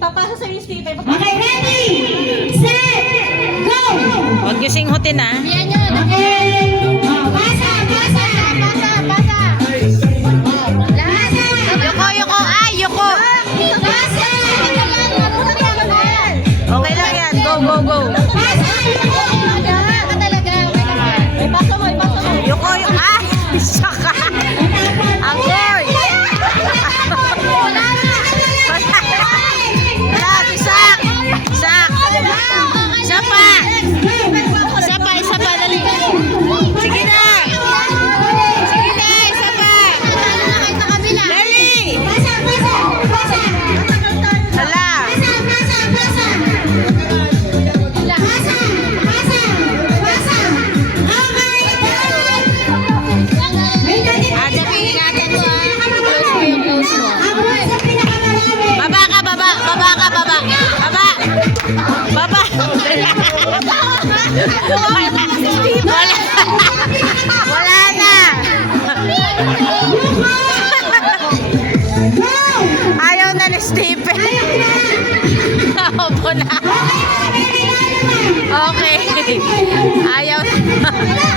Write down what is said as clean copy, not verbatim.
Ipapasa sa yung Steve. Okay, ready, set, go! Huwag niyo singhutin ha. Yan yun, okay. Basa, basa, basa, basa. Basa. Yuko, yuko. Ay, yuko. Basa. Okay lang yan. Go, go, go. Basa. Ka talaga. Ipasa mo, ipasa mo. Yuko, yuko. Ay, saka. Angkoy. Wala, bisak. Sak. Isa pa. Isa pa, isa pa. Dali. Sige na. Sige na, isa pa. Dali. Basa, basa, basa. Hala. Basa, basa, basa. Basa, basa, basa. Okay, done. May dali. Dali, ingatan mo ha. Close mo yung close mo. Ako sa pinakamarami. Baba ka, baba. Baba ka, baba. Baba. Baba. Wala. Wala na. Ayaw na ni Stephen. Opo na. Okay. Ayaw na.